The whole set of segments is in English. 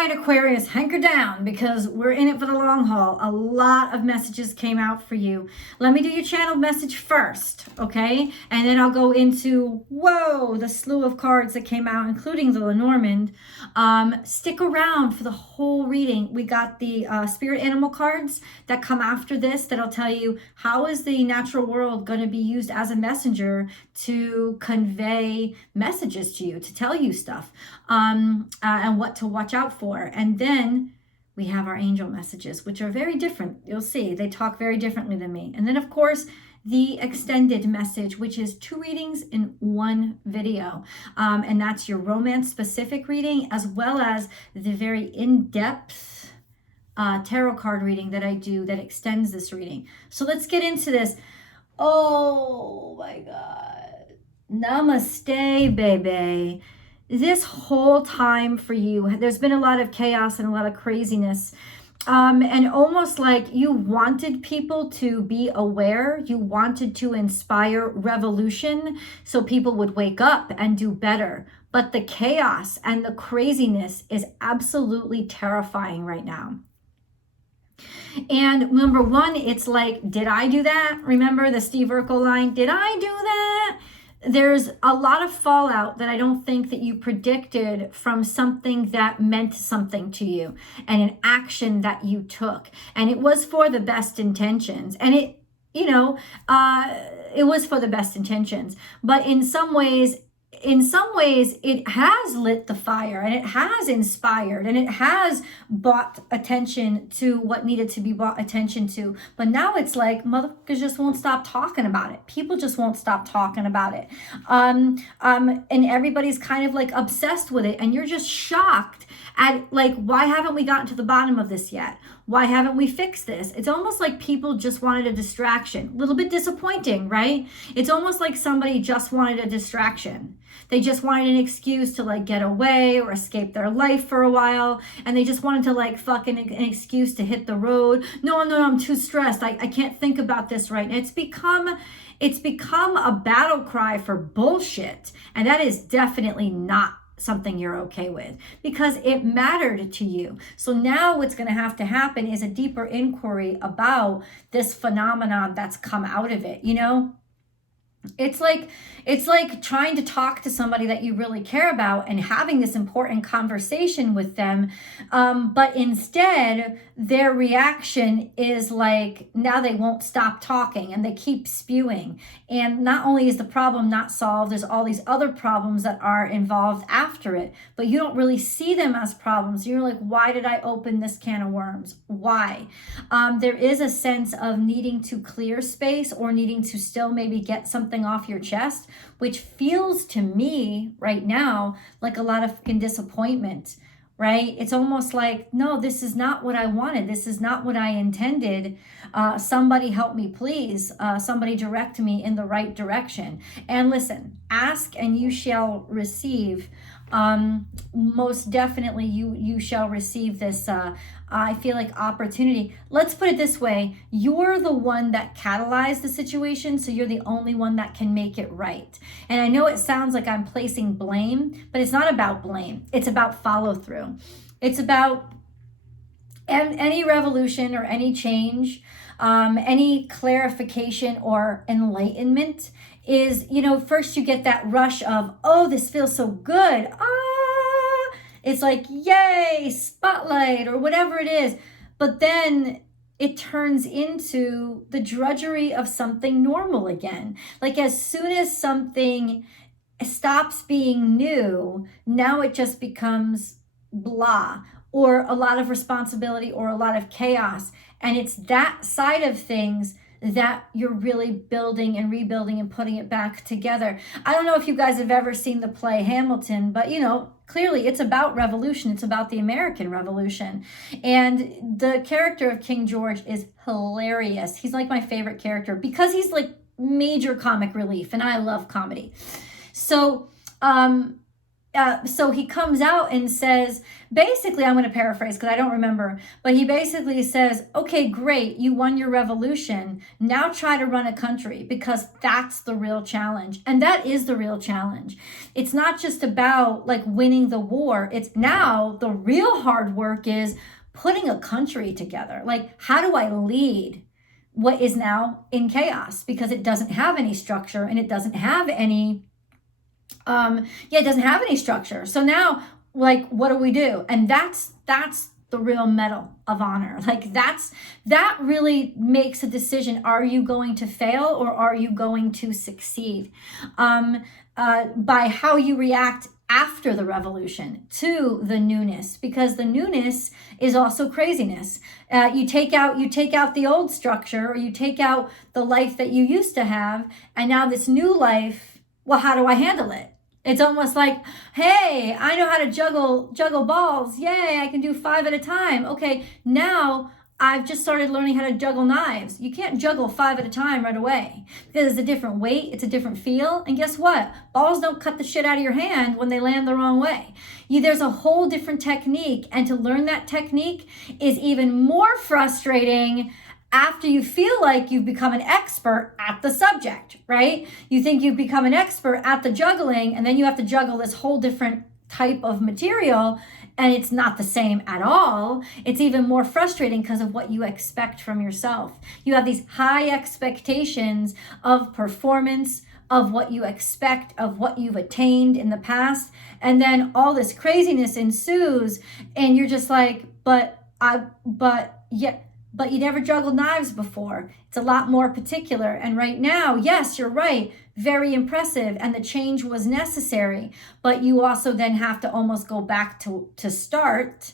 right, Aquarius, hunker down because we're in it for the long haul. A lot of messages came out for you. Let me do your channel message first, okay? And then I'll go into, whoa, the slew of cards that came out, including the Lenormand. Stick around for the whole reading. We got the spirit animal cards that come after this that'll tell you how is the natural world going to be used as a messenger to convey messages to you, to tell you stuff, and what to watch out for. And then we have our angel messages, which are very different. You'll see they talk very differently than me. And then of course the extended message, which is 2 readings in 1 video, and that's your romance specific reading as well as the very in-depth tarot card reading that I do that extends this reading. So let's get into this. Oh my God, namaste, baby. This whole time for you, there's been a lot of chaos and a lot of craziness. And almost like you wanted people to be aware, you wanted to inspire revolution so people would wake up and do better. But the chaos and the craziness is absolutely terrifying right now. And number one, it's like, did I do that? Remember the Steve Urkel line? Did I do that? There's a lot of fallout that I don't think that you predicted from something that meant something to you and an action that you took. And it was for the best intentions. And it was for the best intentions. But in some ways, it has lit the fire and it has inspired and it has brought attention to what needed to be brought attention to. But now it's like motherfuckers just won't stop talking about it. People just won't stop talking about it. And everybody's kind of like obsessed with it. And you're just shocked at like, why haven't we gotten to the bottom of this yet? Why haven't we fixed this? It's almost like people just wanted a distraction. A little bit disappointing, right? It's almost like somebody just wanted a distraction. They just wanted an excuse to like get away or escape their life for a while. And they just wanted to like fucking an excuse to hit the road. No, I'm too stressed. I can't think about this right now. It's become a battle cry for bullshit. And that is definitely not something you're okay with because it mattered to you. So now what's going to have to happen is a deeper inquiry about this phenomenon that's come out of it. It's like trying to talk to somebody that you really care about and having this important conversation with them. But instead, their reaction is like, now they won't stop talking and they keep spewing. And not only is the problem not solved, there's all these other problems that are involved after it, but you don't really see them as problems. You're like, why did I open this can of worms? Why? There is a sense of needing to clear space or needing to still maybe get something off your chest, which feels to me right now like a lot of fucking disappointment, right? It's almost like, no, this is not what I wanted. This is not what I intended. Somebody help me, please. Somebody direct me in the right direction. And listen, ask and you shall receive. Most definitely you shall receive this, I feel like, opportunity. Let's put it this way. You're the one that catalyzed the situation, so you're the only one that can make it right. And I know it sounds like I'm placing blame, but it's not about blame. It's about follow through. It's about any revolution or any change, any clarification or enlightenment is, first you get that rush of, oh, this feels so good. It's like, yay, spotlight or whatever it is. But then it turns into the drudgery of something normal again. Like as soon as something stops being new, now it just becomes blah or a lot of responsibility or a lot of chaos. And it's that side of things that you're really building and rebuilding and putting it back together. I don't know if you guys have ever seen the play Hamilton, but clearly it's about revolution. It's about the American Revolution. And the character of King George is hilarious. He's like my favorite character because he's like major comic relief and I love comedy. So so he comes out and says, basically, I'm going to paraphrase because I don't remember, but he basically says, okay, great, you won your revolution. Now try to run a country, because that's the real challenge. And that is the real challenge. It's not just about like winning the war. It's now the real hard work is putting a country together. Like, how do I lead what is now in chaos? Because it doesn't have any structure, and it doesn't have any it doesn't have any structure. So now, like, what do we do? And that's the real Medal of Honor. Like, that really makes a decision. Are you going to fail, or are you going to succeed? By how you react after the revolution to the newness, because the newness is also craziness. You take out the old structure, or you take out the life that you used to have, and now this new life, well, how do I handle it? It's almost like, hey, I know how to juggle balls. Yay, I can do 5 at a time. Okay, now I've just started learning how to juggle knives. You can't juggle 5 at a time right away, because it's a different weight, it's a different feel. And guess what? Balls don't cut the shit out of your hand when they land the wrong way. There's a whole different technique, and to learn that technique is even more frustrating after you feel like you've become an expert at the subject, right? You think you've become an expert at the juggling, and then you have to juggle this whole different type of material, and it's not the same at all. It's even more frustrating because of what you expect from yourself. You have these high expectations of performance, of what you expect, of what you've attained in the past, and then all this craziness ensues, and you're just like, but you never juggled knives before. It's a lot more particular. And right now, yes, you're right, very impressive, and the change was necessary. But you also then have to almost go back to start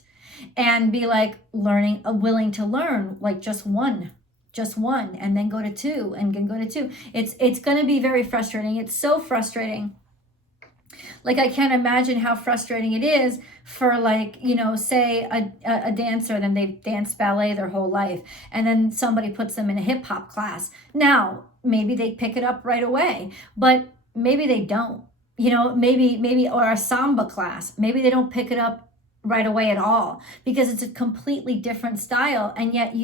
and be like willing to learn, like just one, and then go to 2, and then go to 2. It's going to be very frustrating. It's so frustrating. Like, I can't imagine how frustrating it is for, like, say a dancer, then they've danced ballet their whole life, and then somebody puts them in a hip hop class. Now, maybe they pick it up right away, but maybe they don't, maybe, or a samba class, maybe they don't pick it up right away at all, because it's a completely different style. And yet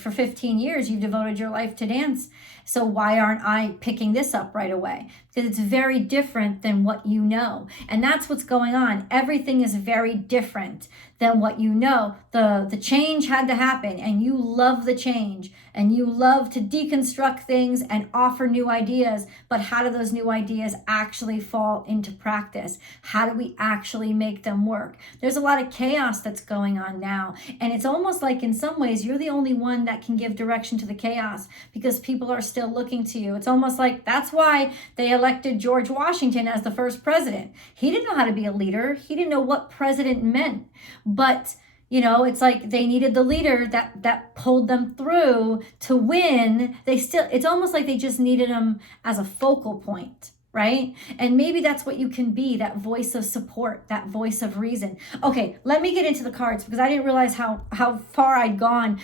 for 15 years, you've devoted your life to dance. So why aren't I picking this up right away? Because it's very different than what you know. And that's what's going on. Everything is very different than what you know. The change had to happen, and you love the change, and you love to deconstruct things and offer new ideas. But how do those new ideas actually fall into practice? How do we actually make them work? There's a lot of chaos that's going on now. And it's almost like, in some ways, you're the only one that can give direction to the chaos, because people are still looking to you. It's almost like that's why they elected George Washington as the first president. He didn't know how to be a leader. He didn't know what president meant. But it's like they needed the leader that pulled them through to win. It's almost like they just needed him as a focal point, right? And maybe that's what you can be, that voice of support, that voice of reason. Okay, let me get into the cards, because I didn't realize how far I'd gone.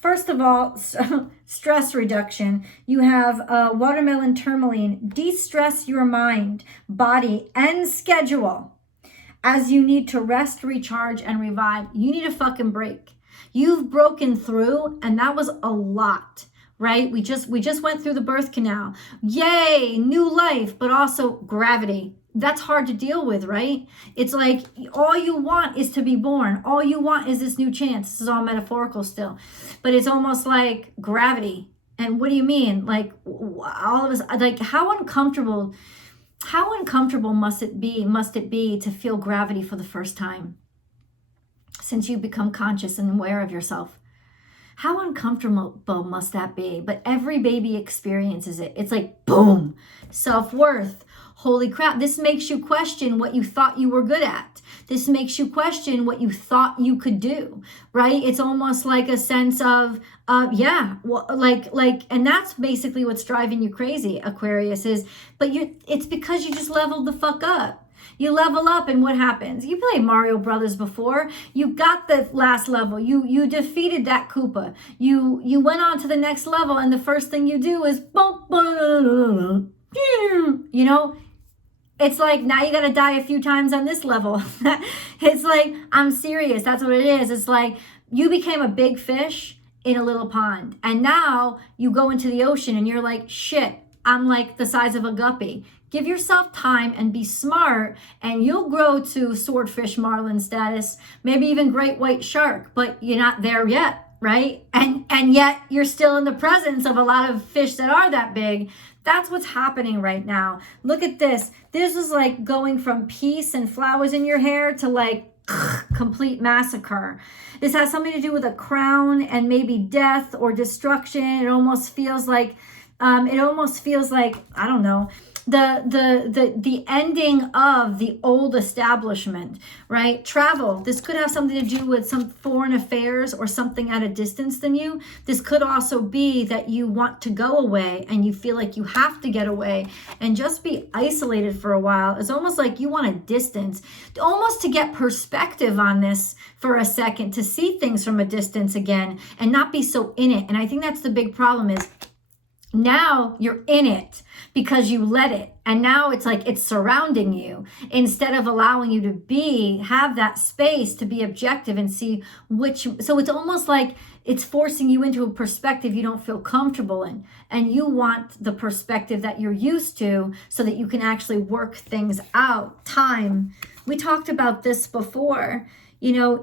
First of all, stress reduction. You have watermelon tourmaline. De-stress your mind, body, and schedule, as you need to rest, recharge, and revive. You need a fucking break. You've broken through, and that was a lot, right? We just went through the birth canal. Yay, new life, but also gravity. That's hard to deal with, right? It's like all you want is to be born. All you want is this new chance. This is all metaphorical still, but it's almost like gravity. And what do you mean? Like, all of us, like, how uncomfortable must it be to feel gravity for the first time since you become conscious and aware of yourself? How uncomfortable must that be? But every baby experiences it. It's like, boom, self-worth. Holy crap, this makes you question what you thought you were good at. This makes you question what you thought you could do, right? It's almost like a sense of, and that's basically what's driving you crazy, Aquarius, it's because you just leveled the fuck up. You level up, and what happens? You played Mario Brothers before. You got the last level. You defeated that Koopa. You went on to the next level, and the first thing you do is boom, boom, It's like, now you got to die a few times on this level. It's like, I'm serious. That's what it is. It's like you became a big fish in a little pond. And now you go into the ocean and you're like, shit, I'm like the size of a guppy. Give yourself time and be smart, and you'll grow to swordfish marlin status, maybe even great white shark, but you're not there yet, right? And yet you're still in the presence of a lot of fish that are that big. That's what's happening right now. Look at this. This is like going from peace and flowers in your hair to like complete massacre. This has something to do with a crown and maybe death or destruction. It almost feels like, I don't know, the ending of the old establishment, right? Travel. This could have something to do with some foreign affairs or something at a distance than you. This could also be that you want to go away and you feel like you have to get away and just be isolated for a while. It's almost like you want a distance, almost to get perspective on this for a second, to see things from a distance again and not be so in it. And I think that's the big problem is now you're in it because you let it. And now it's like it's surrounding you instead of allowing you to have that space to be objective and see so it's almost like it's forcing you into a perspective you don't feel comfortable in. And you want the perspective that you're used to so that you can actually work things out. Time. We talked about this before.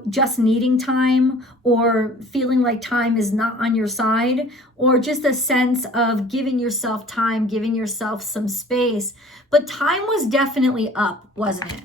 Just needing time or feeling like time is not on your side, or just a sense of giving yourself time, giving yourself some space. But time was definitely up, wasn't it?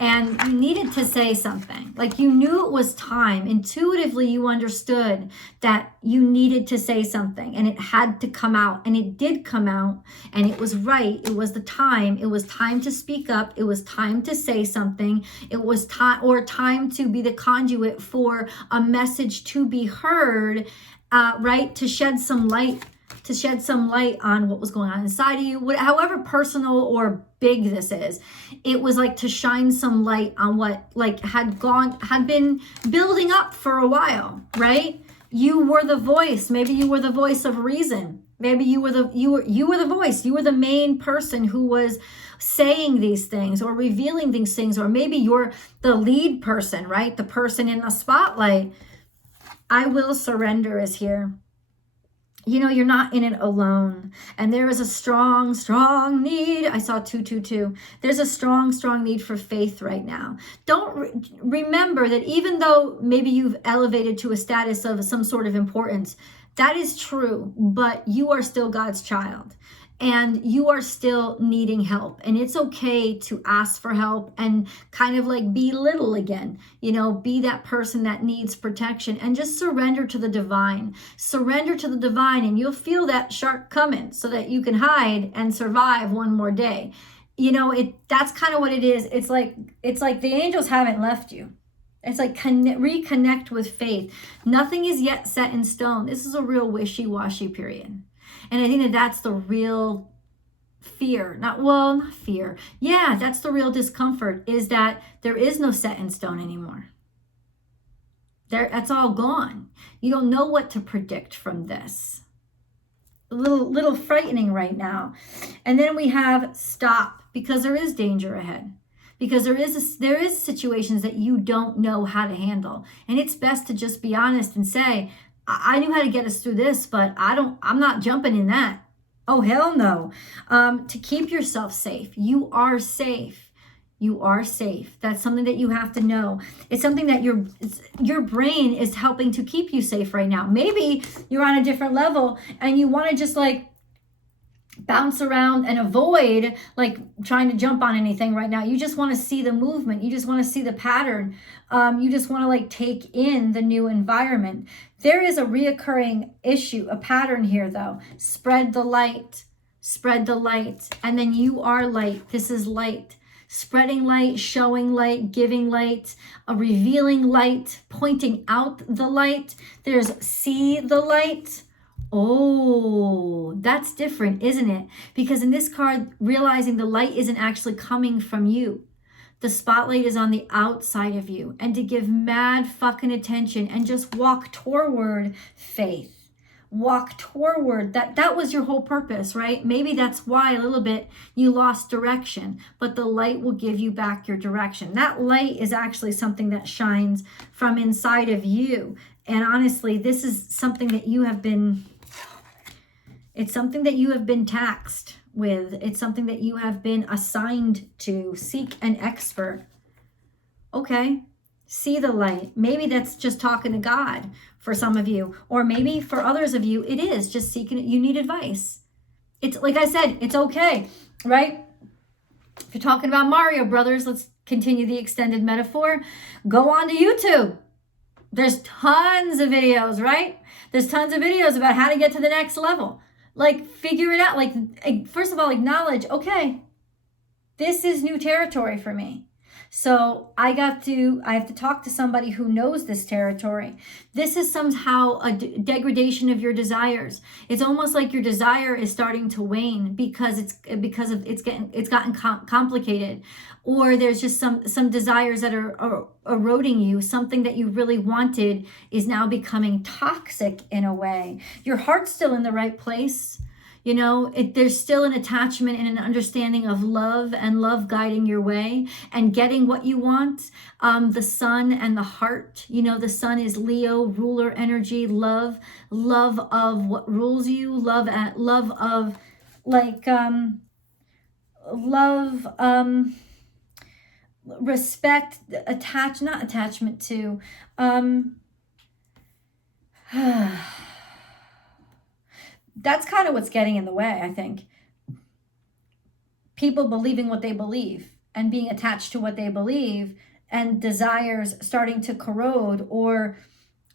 And you needed to say something. Like you knew it was time. Intuitively, you understood that you needed to say something and it had to come out. And it did come out and it was right. It was the time. It was time to speak up. It was time to say something. It was time to be the conduit for a message to be heard, right? To shed some light on what was going on inside of you, however personal or big this is. It was like to shine some light on what like had been building up for a while, right? You were the voice. Maybe you were the voice of reason. Maybe you were the voice. You were the main person who was saying these things or revealing these things, or maybe you're the lead person, right? The person in the spotlight. I will surrender is here. You're not in it alone. And there is a strong, strong need. I saw 222. There's a strong, strong need for faith right now. Don't remember that even though maybe you've elevated to a status of some sort of importance, that is true, but you are still God's child. And you are still needing help. And it's okay to ask for help and kind of like be little again. Be that person that needs protection and just surrender to the divine. Surrender to the divine and you'll feel that shark coming so that you can hide and survive one more day. That's kind of what it is. It's like the angels haven't left you. It's like reconnect with faith. Nothing is yet set in stone. This is a real wishy-washy period. And I think that that's the real fear, not fear. Yeah, that's the real discomfort, is that there is no set in stone anymore. That's all gone. You don't know what to predict from this. A little frightening right now. And then we have stop, because there is danger ahead. Because there is situations that you don't know how to handle. And it's best to just be honest and say, I knew how to get us through this, but I'm not jumping in that. Oh, hell no. To keep yourself safe. You are safe. You are safe. That's something that you have to know. It's something that your brain is helping to keep you safe right now. Maybe you're on a different level and you want to just like bounce around and avoid like trying to jump on anything right now. You just want to see the movement. You just want to see the pattern. You just want to like take in the new environment. There is a reoccurring issue, a pattern here though. Spread the light, and then you are light. This is light. Spreading light, showing light, giving light, revealing light, pointing out the light. There's see the light. Oh, that's different, isn't it? Because in this card, realizing the light isn't actually coming from you. The spotlight is on the outside of you. And to give mad fucking attention and just walk toward faith. walk toward that was your whole purpose, right? Maybe that's why a little bit you lost direction, but the light will give you back your direction. That light is actually something that shines from inside of you. And honestly, this is something that you have been, it's something that you have been taxed with. It's something that you have been assigned to. Seek an expert. Okay. See the light. Maybe that's just talking to God for some of you, or maybe for others of you, it is just seeking, you need advice. It's like I said, it's okay, right? If you're talking about Mario Brothers, let's continue the extended metaphor. Go on to YouTube. There's tons of videos, right? There's tons of videos about how to get to the next level. Like, figure it out. Like, first of all, acknowledge, okay, this is new territory for me. So I have to talk to somebody who knows this territory. This is somehow a degradation of your desires. It's almost like your desire is starting to wane because it's gotten complicated, or there's just some desires that are eroding you. Something that you really wanted is now becoming toxic in a way. Your heart's still in the right place. You know, there's still an attachment and an understanding of love, and love guiding your way and getting what you want. The sun and the heart, you know, the sun is Leo, ruler energy, love of what rules you, love of like, respect, not attachment to, that's kind of what's getting in the way, I think. People believing what they believe and being attached to what they believe, and desires starting to corrode, or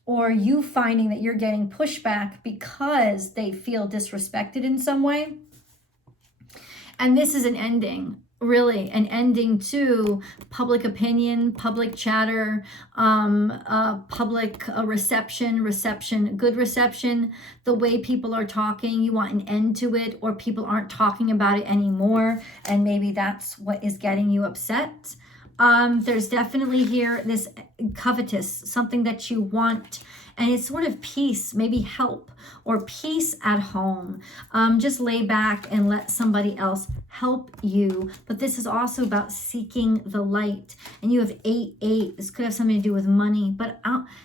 you finding that you're getting pushback because they feel disrespected in some way. And this is an ending. Really an ending to public opinion, public chatter, public reception, good reception, the way people are talking. You want an end to it, or people aren't talking about it anymore, and maybe that's what is getting you upset. There's definitely here this covetous, something that you want, and it's sort of peace, maybe help, or peace at home. Just lay back and let somebody else help you. But this is also about seeking the light. And you have 8. This could have something to do with money, but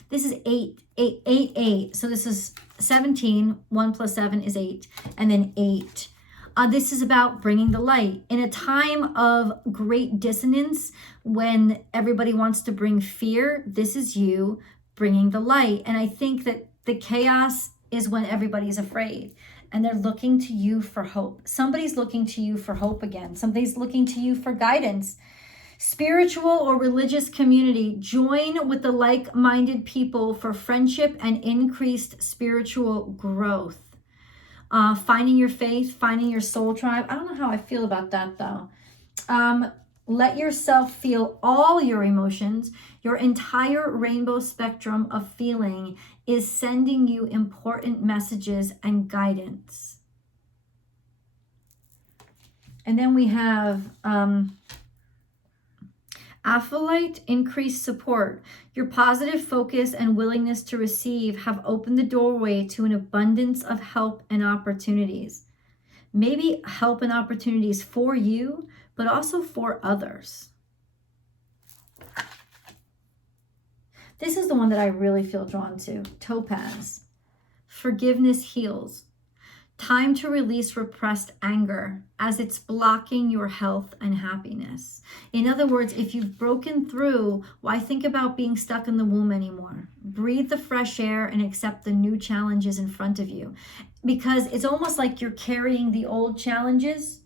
this is 8. So this is 17. 1 plus 7 is 8, and then 8. This is about bringing the light. In a time of great dissonance, when everybody wants to bring fear, this is you bringing the light. And I think that the chaos is when everybody's afraid and they're looking to you for hope. Somebody's looking to you for hope again. Somebody's looking to you for guidance. Spiritual or religious community, join with the like-minded people for friendship and increased spiritual growth. Finding your faith, finding your soul tribe. I don't know how I feel about that though. Let yourself feel all your emotions. Your entire rainbow spectrum of feeling is sending you important messages and guidance. And then we have Aphrodite, increased support. Your positive focus and willingness to receive have opened the doorway to an abundance of help and opportunities. Maybe help and opportunities for you, but also for others. This is the one that I really feel drawn to. Topaz. Forgiveness heals. Time to release repressed anger as it's blocking your health and happiness. In other words, if you've broken through, why think about being stuck in the womb anymore? Breathe the fresh air and accept the new challenges in front of you. Because it's almost like you're carrying the old challenges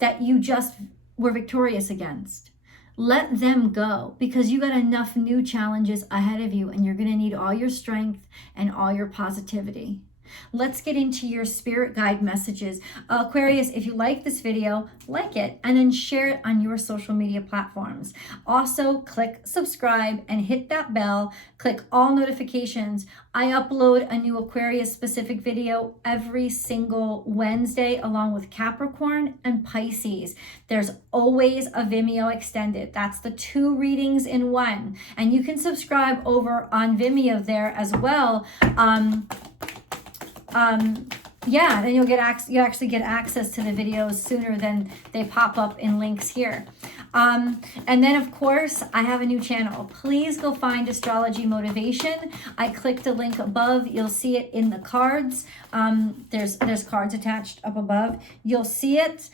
that you just were victorious against. Let them go, because you got enough new challenges ahead of you, and you're going to need all your strength and all your positivity. Let's get into your spirit guide messages. Aquarius, if you like this video, like it and then share it on your social media platforms. Also, click subscribe and hit that bell. Click all notifications. I upload a new Aquarius specific video every single Wednesday along with Capricorn and Pisces. There's always a Vimeo extended. That's the 2 readings in one. And you can subscribe over on Vimeo there as well. Yeah, then you actually get access to the videos sooner than they pop up in links here. And then of course I have a new channel. Please go find Astrology Motivation. I clicked the link above. You'll see it in the cards. There's cards attached up above. You'll see it.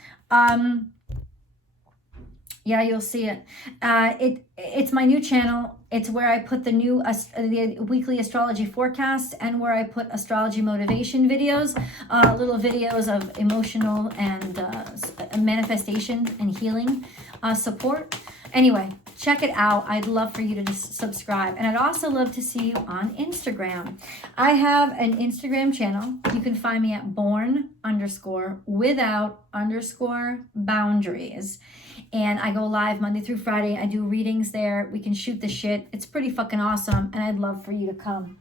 Yeah, you'll see it. It's my new channel. It's where I put the weekly astrology forecast, and where I put astrology motivation videos, little videos of emotional and manifestation and healing support. Anyway, check it out. I'd love for you to just subscribe. And I'd also love to see you on Instagram. I have an Instagram channel. You can find me at born_without_boundaries. And I go live Monday through Friday. I do readings there. We can shoot the shit. It's pretty fucking awesome. And I'd love for you to come.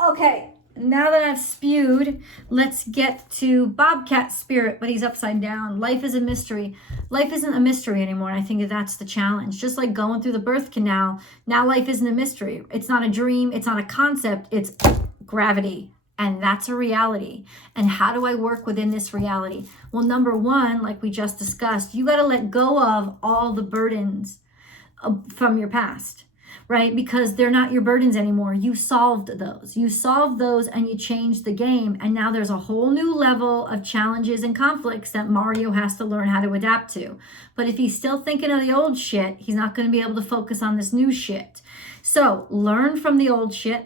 Okay, now that I've spewed, let's get to Bobcat Spirit, but he's upside down. Life is a mystery. Life isn't a mystery anymore. And I think that's the challenge. Just like going through the birth canal, now life isn't a mystery. It's not a dream. It's not a concept. It's gravity. And that's a reality. And how do I work within this reality? Well, number one, like we just discussed, you got to let go of all the burdens from your past, right? Because they're not your burdens anymore. You solved those. You solved those and you changed the game. And now there's a whole new level of challenges and conflicts that Mario has to learn how to adapt to. But if he's still thinking of the old shit, he's not going to be able to focus on this new shit. So learn from the old shit.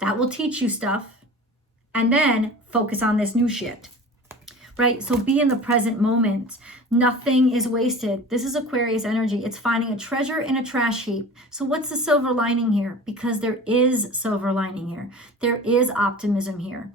That will teach you stuff. And then focus on this new shit, right? So be in the present moment. Nothing is wasted. This is Aquarius energy. It's finding a treasure in a trash heap. So what's the silver lining here? Because there is silver lining here. There is optimism here.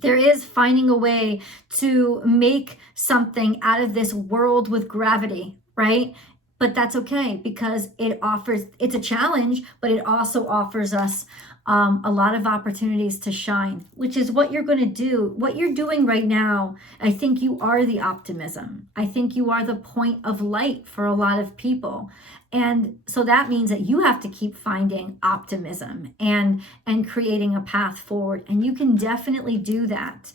There is finding a way to make something out of this world with gravity, right? But that's okay, because it's a challenge, but it also offers us a lot of opportunities to shine, which is what you're going to do. What you're doing right now, I think you are the optimism. I think you are the point of light for a lot of people. And so that means that you have to keep finding optimism and creating a path forward. And you can definitely do that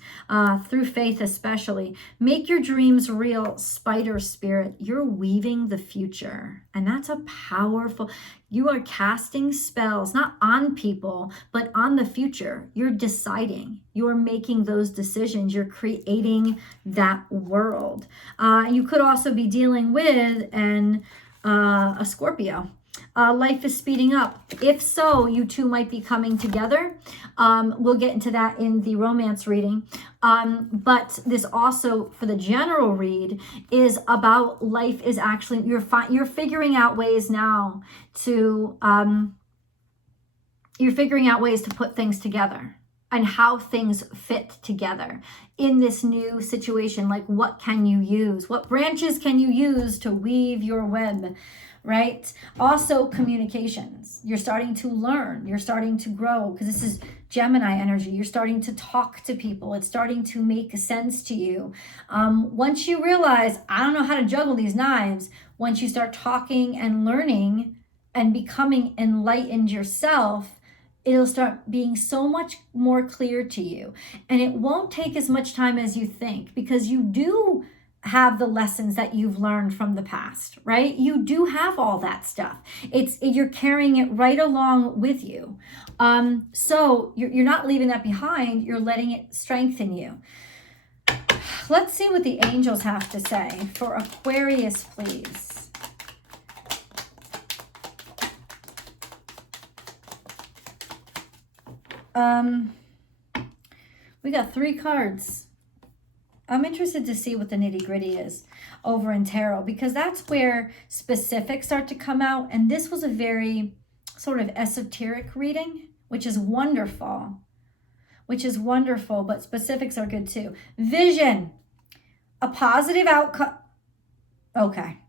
through faith, especially. Make your dreams real, spider spirit. You're weaving the future. And that's a powerful, you are casting spells, not on people, but on the future. You're deciding. You're making those decisions. You're creating that world. You could also be dealing with a Scorpio. Life is speeding up. If so, you two might be coming together. We'll get into that in the romance reading. But this also, for the general read, is about life is actually, you're figuring out ways now to, put things together and how things fit together in this new situation. Like, what can you use? What branches can you use to weave your web, right? Also, communications. You're starting to learn. You're starting to grow, because this is Gemini energy. You're starting to talk to people. It's starting to make sense to you. Once you realize, I don't know how to juggle these knives, once you start talking and learning and becoming enlightened yourself, it'll start being so much more clear to you. And it won't take as much time as you think, because you do have the lessons that you've learned from the past, right? You do have all that stuff. You're carrying it right along with you. So you're not leaving that behind. You're letting it strengthen you. Let's see what the angels have to say for Aquarius, please. We got 3 cards. I'm interested to see what the nitty-gritty is over in tarot, because that's where specifics start to come out. And this was a very sort of esoteric reading, which is wonderful. But specifics are good too. Vision. A positive outcome. Okay.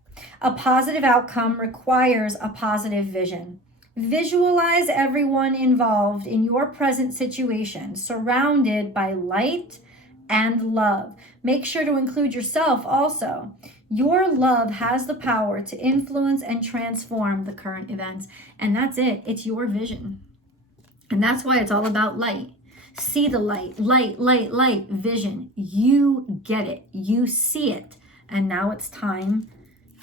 A positive outcome requires a positive vision. Visualize everyone involved in your present situation, surrounded by light and love. Make sure to include yourself also. Your love has the power to influence and transform the current events. And that's it. It's your vision. And that's why it's all about light. see the light, light, light, light, vision. You get it. You see it. And now it's time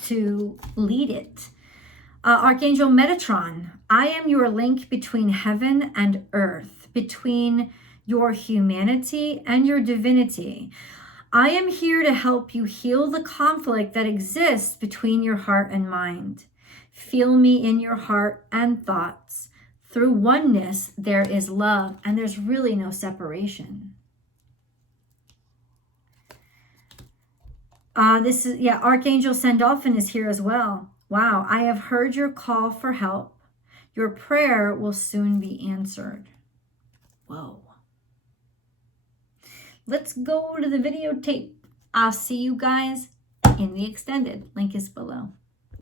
to lead it. Archangel Metatron, I am your link between heaven and earth, between your humanity and your divinity. I am here to help you heal the conflict that exists between your heart and mind. Feel me in your heart and thoughts. Through oneness, there is love, and there's really no separation. Archangel Sandalphon is here as well. Wow, I have heard your call for help. Your prayer will soon be answered. Whoa. Let's go to the videotape. I'll see you guys in the extended. Link is below.